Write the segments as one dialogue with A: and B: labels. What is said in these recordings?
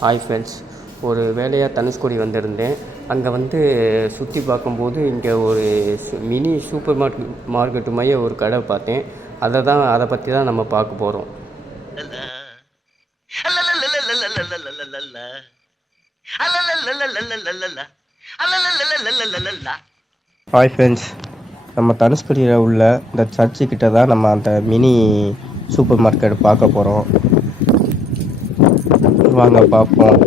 A: Hi friends ஒரு வேலையாக தனுஷ்கோடி வந்திருந்தேன். அங்கே வந்து சுற்றி பார்க்கும்போது இங்கே ஒரு சு- மினி சூப்பர் மார்க்கெட் மார்க்கெட்டு மைய ஒரு கடை பார்த்தேன். அதை தான் அதை பற்றி தான் நம்ம பார்க்க போகிறோம்
B: ஹாய் ஃப்ரெண்ட்ஸ் நம்ம தனுஷ்கோடியில் உள்ள இந்த சர்ச்சு கிட்ட தான் நம்ம அந்த மினி சூப்பர் மார்க்கெட் பார்க்க போகிறோம் வாங்க பார்ப்போம்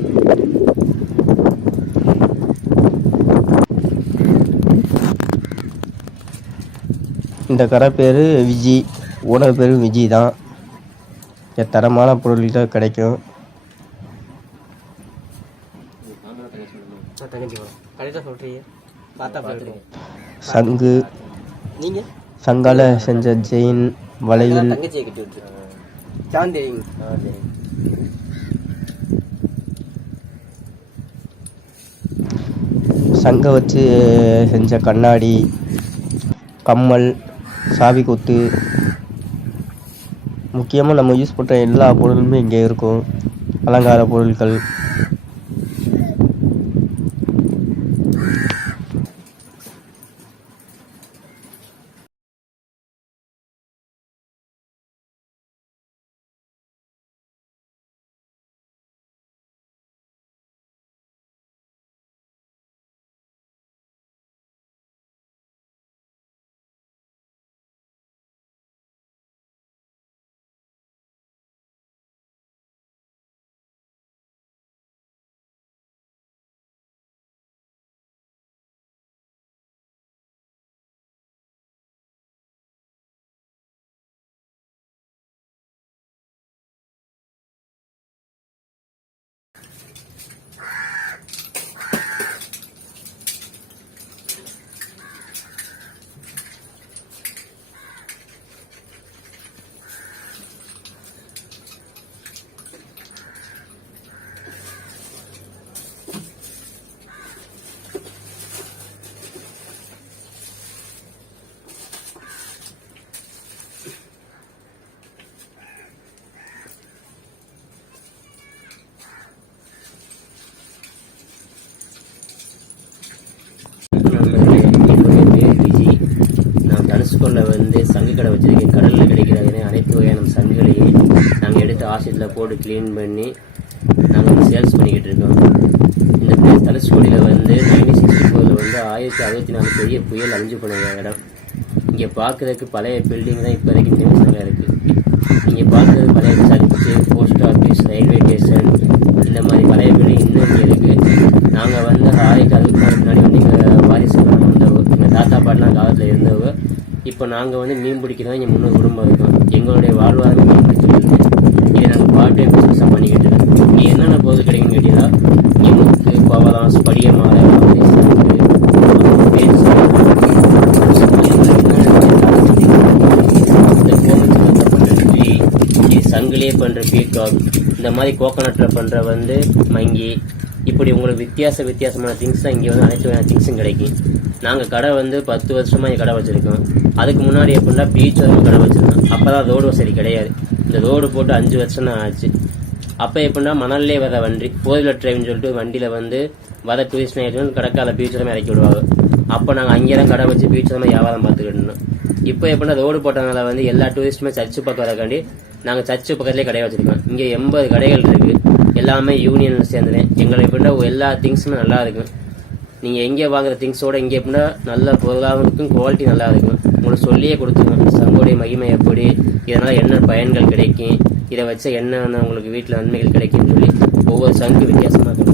B: இந்த கடை பேர் விஜி ஓனர் பேர் விஜி தான் இங்க தரமான பொருள் தான் கிடைக்கும். சங்கு. சங்கால செஞ்ச செயின் வளையல். சங்கை வச்சு செஞ்ச கண்ணாடி கம்மல் சாவி கொத்து. முக்கியமாக நம்ம யூஸ் பண்ணுற எல்லா பொருளுமே இங்கே இருக்கும். அலங்கார பொருட்கள்.
C: வந்து சங்கு கடை வச்சிருக்கேன். கடலில் கிடைக்கிற அனைத்து வகையான சங்குகளையும் நாங்கள் எடுத்து ஆசிட்டில் போட்டு க்ளீன் பண்ணி நாங்கள் சேல்ஸ் பண்ணிக்கிட்டு இருக்கோம். இந்த பிளேஸ் தனுஷ்கோடியில் வந்து நைன்டீன் சிக்ஸ்டி ஃபோரில் வந்து ஆயிரத்தி அறுபத்தி நாலு பெரிய புயல் அழிஞ்சு போன இடம். இங்கே பார்க்குறதுக்கு பழைய பில்டிங் தான் இப்போதைக்கு ஃபேமஸாக இருக்குது இங்கே பார்க்குறது பழைய church post office railway station இந்த மாதிரி பழைய பில்டிங் இன்னும் இங்கே இருக்குது நாங்கள் வந்து ஆயிரத்தி அறுபத்தி நாலு முன்னாடி வந்து எங்கள் வாரிசு வந்தவங்க எங்கள் தாத்தா பாட்டெலாம் காலத்தில் இருந்தவங்க இப்போ நாங்கள் வந்து மீன் பிடிக்க தான் எங்கள் முன்னூறு குடும்பம் இருக்கோம். எங்களுடைய வாழ்வாதாரம் மீன் பிடிச்சிருக்கு இதை நாங்கள் பார்ட் டைம் பிஸ்னஸாக பண்ணிக்கிட்டு இருக்கோம். நீ என்னென்ன பொருள் கிடைக்குன்னு கேட்டீங்கன்னா இங்கே முத்து பவளம் ஸ்படிய மாலை இந்த சங்கிலே பண்ணுற பீகாக் இந்த மாதிரி கோகோனட்டில் பண்ணுற வந்து மங்கி இப்படி உங்களுக்கு வித்தியாச வித்தியாசமான திங்ஸ் தான் இங்கே வந்து அனைத்து வகையான திங்ஸும் கிடைக்கும். நாங்கள் கடை வந்து பத்து வருஷமாக இங்கே கடை வச்சுருக்கோம். அதுக்கு முன்னாடி எப்படின்னா பீச் வந்து கடை அப்போ தான் ரோடு வசதி கிடையாது. இந்த ரோடு போட்டு அஞ்சு வருஷம் தான் ஆச்சு. அப்போ எப்படின்னா மணல்லே வர வண்டி ஃபோர் வீலர் டிரைவ்னு சொல்லிட்டு வண்டியில் வந்து வர டூரிஸ்ட் நைட்டு கடற்கால பீச்சரமே இறக்கி விடுவாங்க. அப்போ நாங்கள் அங்கே தான் கடை வச்சு பீச்சரமே வியாபாரம் பார்த்துக்கிட்டு இருந்தோம். இப்போ எப்படின்னா ரோடு போட்டதுனால வந்து எல்லா டூரிஸ்ட்டுமே சர்ச்சு பக்கம் வரக்காண்டி நாங்கள் சர்ச்சு பக்கத்துலேயே கடையை வச்சிருக்கோம். இங்கே எண்பது கடைகள் இருக்கு. எல்லாமே யூனியன் சேர்ந்தேன் எங்களை எப்படின்னா எல்லா திங்ஸுமே நல்லா இருக்கும். நீங்கள் எங்கே வாங்குற திங்ஸோட இங்கே எப்படின்னா நல்ல பொருளாகவும் இருக்கும் குவாலிட்டி நல்லா இருக்கும். உங்களுக்கு சொல்லியே கொடுத்துருவோம். சங்கோடைய மகிமை எப்படி இதனால் என்ன பயன்கள் கிடைக்கும்? இதை வச்ச என்ன உங்களுக்கு வீட்டில் நன்மைகள் கிடைக்கும்னு சொல்லி ஒவ்வொரு சங்கு வித்தியாசமாக இருக்கும்